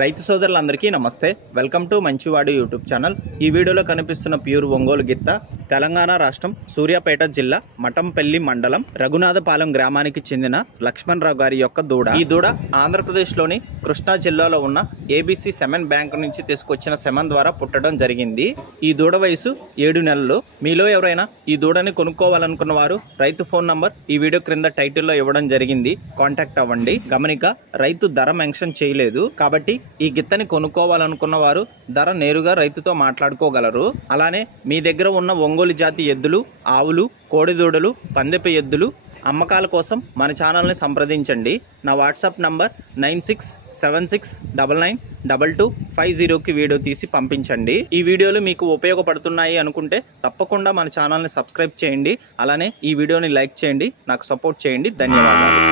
రైతు సోదరులందరికీ నమస్తే. వెల్కమ్ టు మంచివాడు యూట్యూబ్ ఛానల్. ఈ వీడియోలో కనిపిస్తున్న ప్యూర్ ఒంగోలు గిత్త తెలంగాణ రాష్ట్రం సూర్యాపేట జిల్లా మఠంపల్లి మండలం రఘునాథపాలెం గ్రామానికి చెందిన లక్ష్మణ్ రావు గారి యొక్క దూడ. ఈ దూడ ఆంధ్రప్రదేశ్లోని కృష్ణా జిల్లాలో ఉన్న ఏబీసీ సెమెన్ బ్యాంక్ నుంచి తీసుకొచ్చిన సెమెన్ ద్వారా పుట్టడం జరిగింది. ఈ దూడ వయసు 7 నెలలు. మీలో ఎవరైనా ఈ దూడని కొనుక్కోవాలనుకున్న వారు రైతు ఫోన్ నంబర్ ఈ వీడియో క్రింద టైటిల్లో ఇవ్వడం జరిగింది. కాంటాక్ట్ అవ్వండి. గమనిక, రైతు ధర మెన్షన్ చేయలేదు కాబట్టి ఈ గిత్తని కొనుక్కోవాలనుకున్న వారు ధర నేరుగా రైతుతో మాట్లాడుకోగలరు. అలానే మీ దగ్గర ఉన్న ఒంగోలు జాతి ఎద్దులు, ఆవులు, కోడిదూడలు, పందెపు ఎద్దులు అమ్మకాల కోసం మన ఛానల్ని సంప్రదించండి. నా వాట్సాప్ నంబర్ 9676992250కి వీడియో తీసి పంపించండి. ఈ వీడియోలు మీకు ఉపయోగపడుతున్నాయి అనుకుంటే తప్పకుండా మన ఛానల్ని సబ్స్క్రైబ్ చేయండి. అలానే ఈ వీడియోని లైక్ చేయండి. నాకు సపోర్ట్ చేయండి. ధన్యవాదాలు.